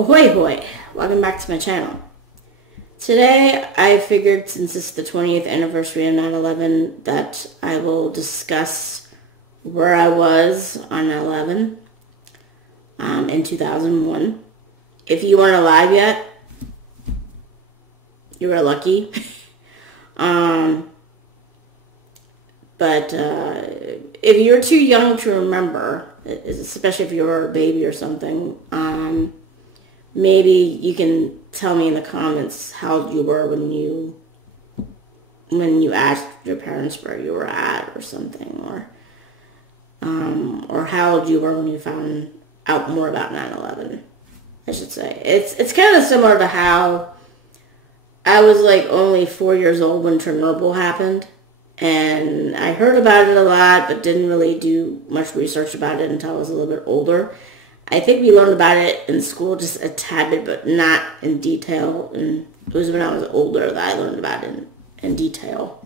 Ahoy hoy! Welcome back to my channel. Today I figured, since it's the 20th anniversary of 9/11, that I will discuss where I was on 9/11 in 2001. If you weren't alive yet, you were lucky. But if you're too young to remember, especially if you were a baby or something, maybe you can tell me in the comments how old you were when you asked your parents where you were at or something, or how old you were when you found out more about 9/11. I should say it's kind of similar to how I was like only 4 years old when Chernobyl happened, and I heard about it a lot, but didn't really do much research about it until I was a little bit older. I think we learned about it in school just a tad bit, but not in detail. And it was when I was older that I learned about it in detail.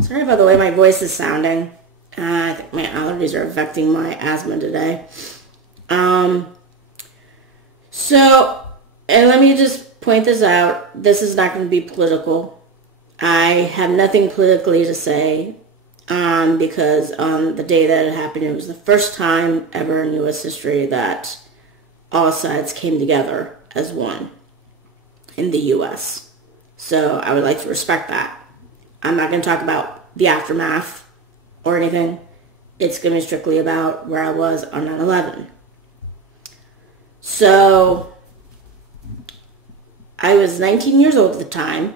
Sorry about the way my voice is sounding. I think my allergies are affecting my asthma today. And let me just point this out. This is not going to be political. I have nothing politically to say. Because on the day that it happened, it was the first time ever in U.S. history that all sides came together as one in the U.S. So I would like to respect that. I'm not going to talk about the aftermath or anything. It's going to be strictly about where I was on 9/11. So I was 19 years old at the time.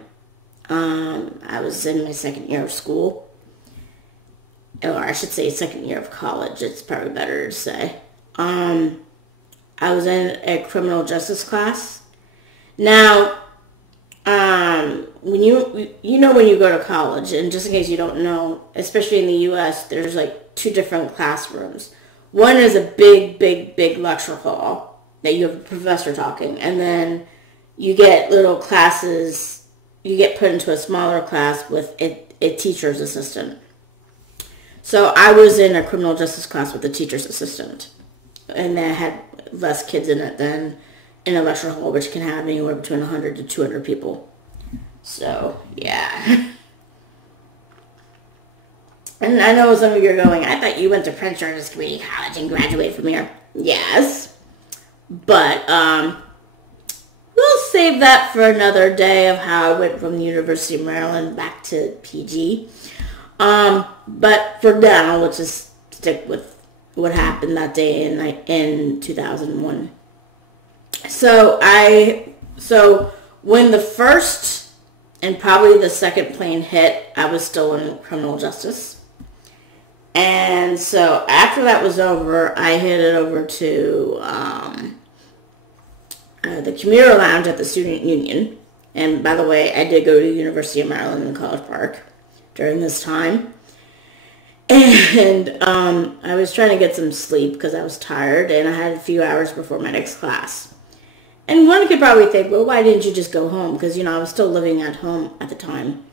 I was in my second year of school. Or I should say second year of college. It's probably better to say. I was in a criminal justice class. Now, when you go to college, and just in case you don't know, especially in the U.S., there's like two different classrooms. One is a big lecture hall that you have a professor talking, and then you get little classes. You get put into a smaller class with a teacher's assistant. So I was in a criminal justice class with a teacher's assistant, and that had less kids in it than in a lecture hall, which can have anywhere between 100 to 200 people. So, yeah. And I know some of you are going, I thought you went to Prince George's Community College and graduated from here. Yes. But, we'll save that for another day of how I went from the University of Maryland back to PG. But for now, let's just stick with what happened that day in 2001. So when the first and probably the second plane hit, I was still in criminal justice. And so after that was over, I headed over to the commuter lounge at the student union. And by the way, I did go to the University of Maryland in College Park during this time. And I was trying to get some sleep because I was tired, and I had a few hours before my next class. And one could probably think, well, why didn't you just go home? Because, I was still living at home at the time.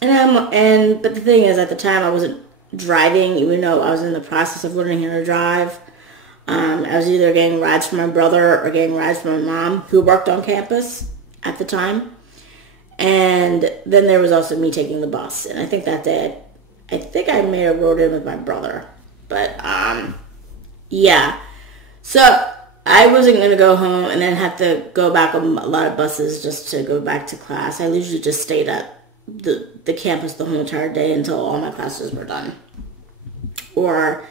But the thing is, at the time, I wasn't driving, even though I was in the process of learning how to drive. I was either getting rides from my brother or getting rides from my mom, who worked on campus at the time. And then there was also me taking the bus. And I think that day, I may have rode in with my brother. But, yeah. So, I wasn't going to go home and then have to go back on a lot of buses just to go back to class. I usually just stayed at the campus the whole entire day until all my classes were done. Or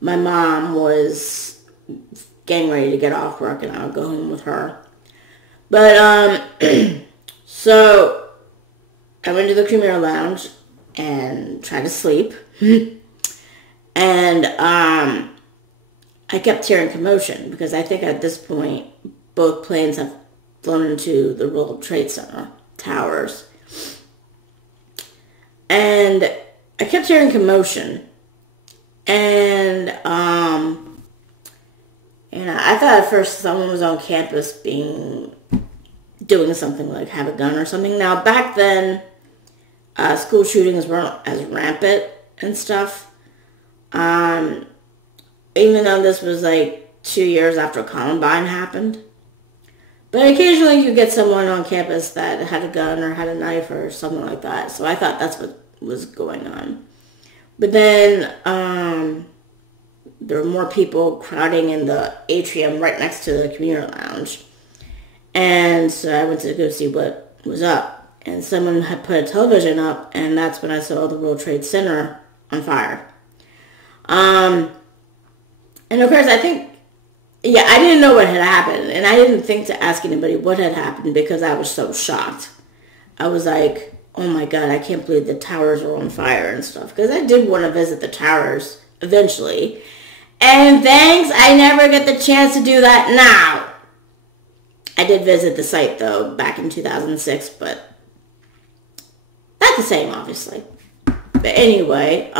my mom was getting ready to get off work and I would go home with her. But, so I went to the commuter lounge and tried to sleep. And I kept hearing commotion because I think at this point both planes have flown into the World Trade Center towers. And I kept hearing commotion. And I thought at first someone was on campus doing something like have a gun or something. Now back then, school shootings weren't as rampant and stuff. even though this was like 2 years after Columbine happened. But occasionally you get someone on campus that had a gun or had a knife or something like that. So I thought that's what was going on. But then there were more people crowding in the atrium right next to the commuter lounge. And so I went to go see what was up. And someone had put a television up, and that's when I saw the World Trade Center on fire. And of course, I think, I didn't know what had happened. And I didn't think to ask anybody what had happened because I was so shocked. I was like, oh my God, I can't believe the towers are on fire and stuff. Because I did want to visit the towers eventually. And thanks, I never get the chance to do that now. I did visit the site, though, back in 2006, but not the same, obviously. But anyway,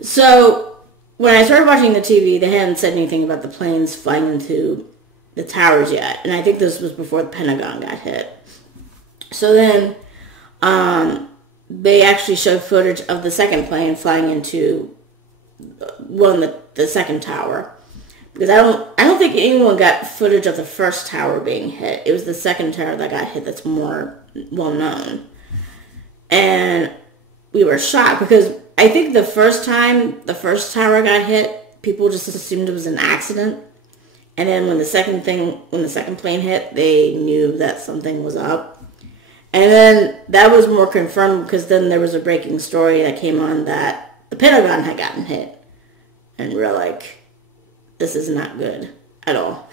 so when I started watching the TV, they hadn't said anything about the planes flying into the towers yet. And I think this was before the Pentagon got hit. So then they actually showed footage of the second plane flying into the second tower. Because I don't think anyone got footage of the first tower being hit. It was the second tower that got hit that's more well known. And we were shocked because I think the first time the first tower got hit, people just assumed it was an accident. And then when the second plane hit, they knew that something was up. And then that was more confirmed because then there was a breaking story that came on that the Pentagon had gotten hit. And we were like, this is not good at all.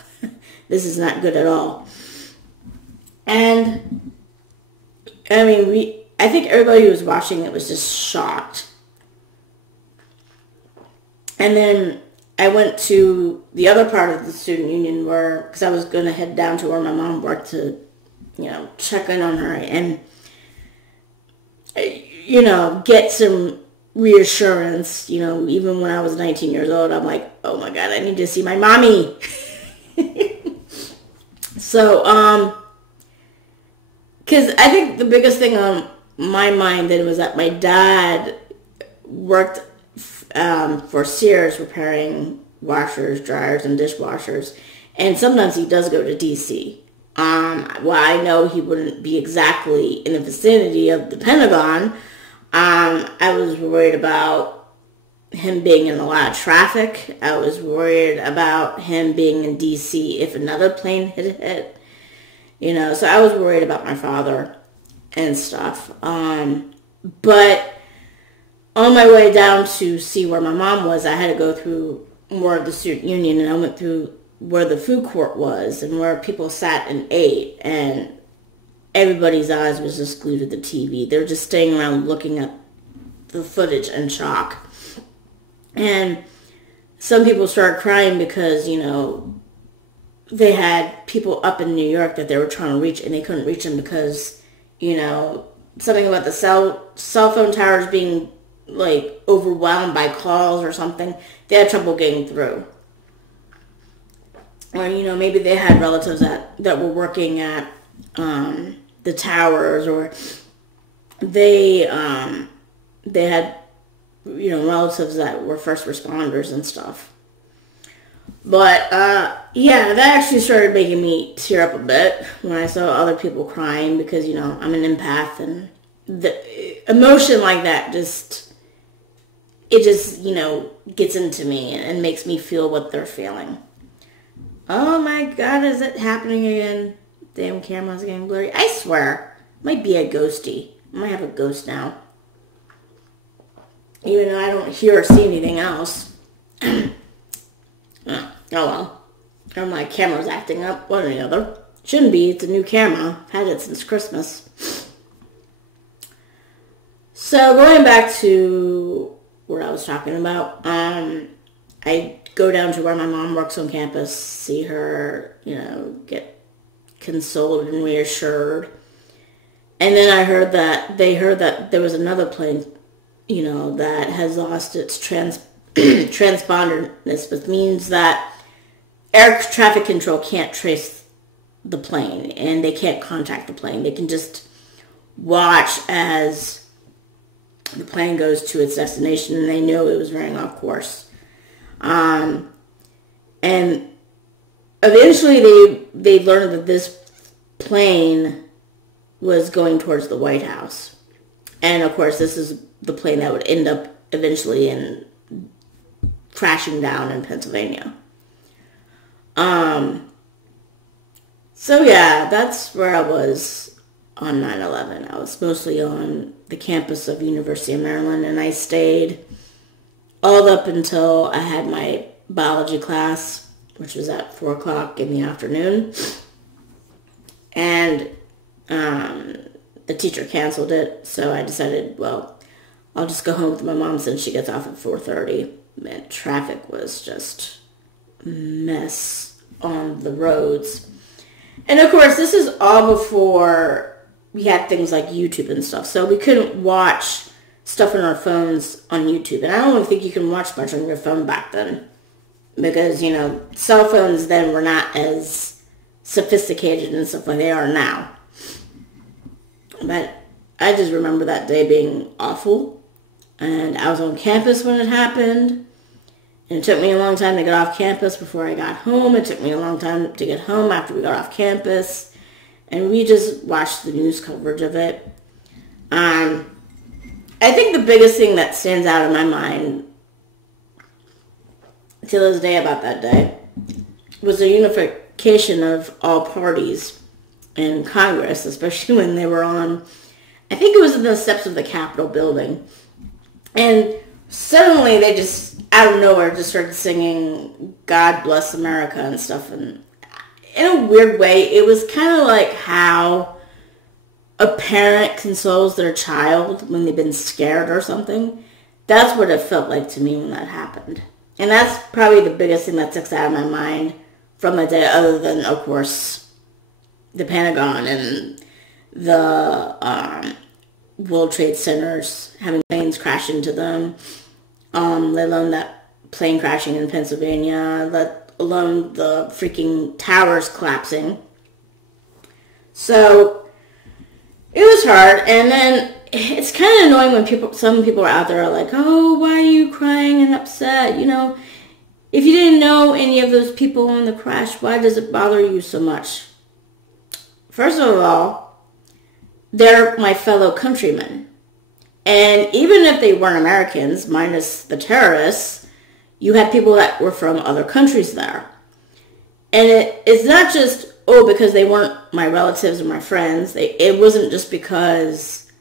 This is not good at all. And I mean, I think everybody who was watching it was just shocked. And then I went to the other part of the student union because I was going to head down to where my mom worked to, check in on her and, get some reassurance. Even when I was 19 years old, I'm like, oh my God, I need to see my mommy. So, because I think the biggest thing on my mind then was that my dad worked for Sears repairing washers, dryers, and dishwashers. And sometimes he does go to D.C. While I know he wouldn't be exactly in the vicinity of the Pentagon, I was worried about him being in a lot of traffic. I was worried about him being in D.C. if another plane had hit. So I was worried about my father and stuff. But on my way down to see where my mom was, I had to go through more of the student union, and I went through where the food court was and where people sat and ate, and everybody's eyes was just glued to the TV. They were just staying around looking at the footage in shock. And some people started crying because, they had people up in New York that they were trying to reach, and they couldn't reach them because, something about the cell phone towers being, overwhelmed by calls or something. They had trouble getting through. Or, maybe they had relatives that were working at the towers, or they had, relatives that were first responders and stuff. But, that actually started making me tear up a bit when I saw other people crying because, I'm an empath, and the emotion like that just gets into me and makes me feel what they're feeling. Oh my God, is it happening again? Damn camera's getting blurry. I swear, might be a ghosty. I might have a ghost now. Even though I don't hear or see anything else. Oh well. Or my camera's acting up, one or the other. Shouldn't be, it's a new camera. I've had it since Christmas. So going back to what I was talking about, I go down to where my mom works on campus, see her, get consoled and reassured. And then they heard that there was another plane, that has lost its transponderness, which means that air traffic control can't trace the plane, and they can't contact the plane. They can just watch as the plane goes to its destination, and they knew it was veering off course. And eventually they learned that this plane was going towards the White House. And of course, this is the plane that would end up eventually in crashing down in Pennsylvania. So yeah, that's where I was on 9/11. I was mostly on the campus of University of Maryland, and I stayed all up until I had my biology class, which was at 4 o'clock in the afternoon. And the teacher canceled it, so I decided, well, I'll just go home with my mom since she gets off at 4:30. Man, traffic was just a mess on the roads. And of course, this is all before we had things like YouTube and stuff, so we couldn't watch stuff on our phones on YouTube. And I don't even think you can watch much on your phone back then, because, you know, cell phones then were not as sophisticated and stuff like they are now. But I just remember that day being awful. And I was on campus when it happened. And it took me a long time to get off campus before I got home. It took me a long time to get home after we got off campus. And we just watched the news coverage of it. I think the biggest thing that stands out in my mind to this day about that day was the unification of all parties in Congress, especially when they were on, I think it was in the steps of the Capitol building. And suddenly they just, out of nowhere, just started singing God Bless America and stuff. And in a weird way, it was kind of like how a parent consoles their child when they've been scared or something. That's what it felt like to me when that happened. And that's probably the biggest thing that sticks out of my mind from the day, other than, of course, the Pentagon and the World Trade Centers having planes crash into them, let alone that plane crashing in Pennsylvania, let alone the freaking towers collapsing. So it was hard. And then it's kind of annoying when some people are out there are like, oh, why are you crying and upset? You know, if you didn't know any of those people in the crash, why does it bother you so much? First of all, they're my fellow countrymen. And even if they weren't Americans, minus the terrorists, you had people that were from other countries there. And it's not just, oh, because they weren't my relatives or my friends. It wasn't just because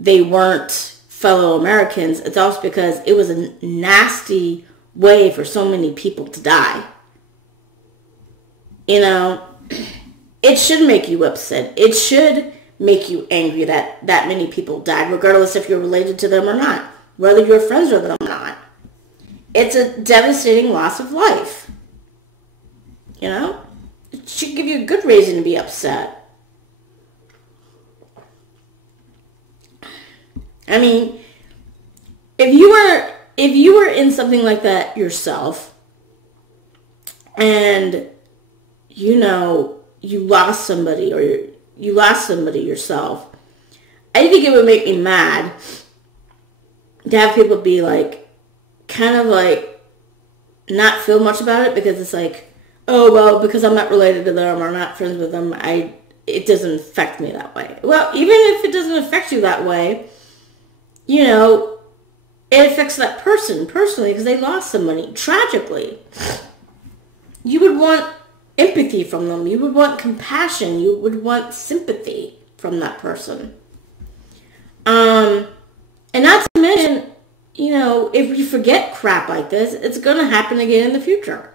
they weren't fellow Americans. It's also because it was a nasty way for so many people to die. You know, it should make you upset. It should make you angry that that many people died, regardless if you're related to them or not, whether you're friends with them or not. It's a devastating loss of life. You know? It should give you a good reason to be upset. I mean, if you were in something like that yourself, and you know you lost somebody, or you lost somebody yourself, I think it would make me mad to have people be like, kind of like, not feel much about it, because it's like, oh, well, because I'm not related to them or not friends with them, it doesn't affect me that way. Well, even if it doesn't affect you that way, you know, it affects that person personally because they lost somebody tragically. You would want empathy from them. You would want compassion. You would want sympathy from that person. And not to mention, you know, if you forget crap like this, it's going to happen again in the future.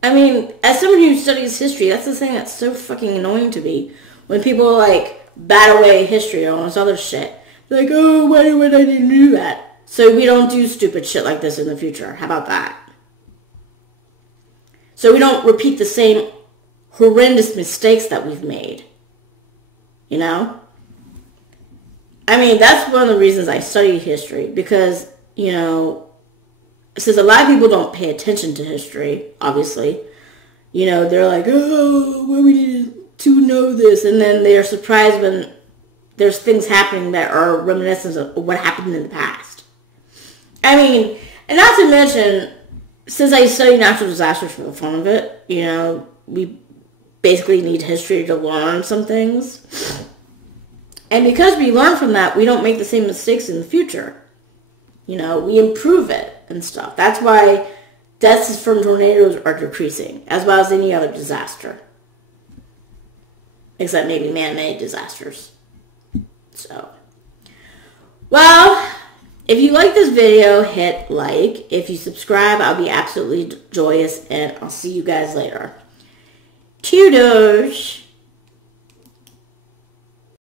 I mean, as someone who studies history, that's the thing that's so fucking annoying to me. When people, like, bat away history or all this other shit. They're like, oh, why would I didn't do that? So we don't do stupid shit like this in the future. How about that? So we don't repeat the same horrendous mistakes that we've made. You know? I mean, that's one of the reasons I study history. Because, you know, since a lot of people don't pay attention to history, obviously, you know, they're like, oh, well, we need to know this. And then they're surprised when there's things happening that are reminiscent of what happened in the past. I mean, and not to mention, since I study natural disasters for the fun of it, you know, we basically need history to learn some things. And because we learn from that, we don't make the same mistakes in the future. You know, we improve it and stuff. That's why deaths from tornadoes are decreasing, as well as any other disaster. Except maybe man-made disasters. So, well, if you like this video, hit like. If you subscribe, I'll be absolutely joyous, and I'll see you guys later. Toodles!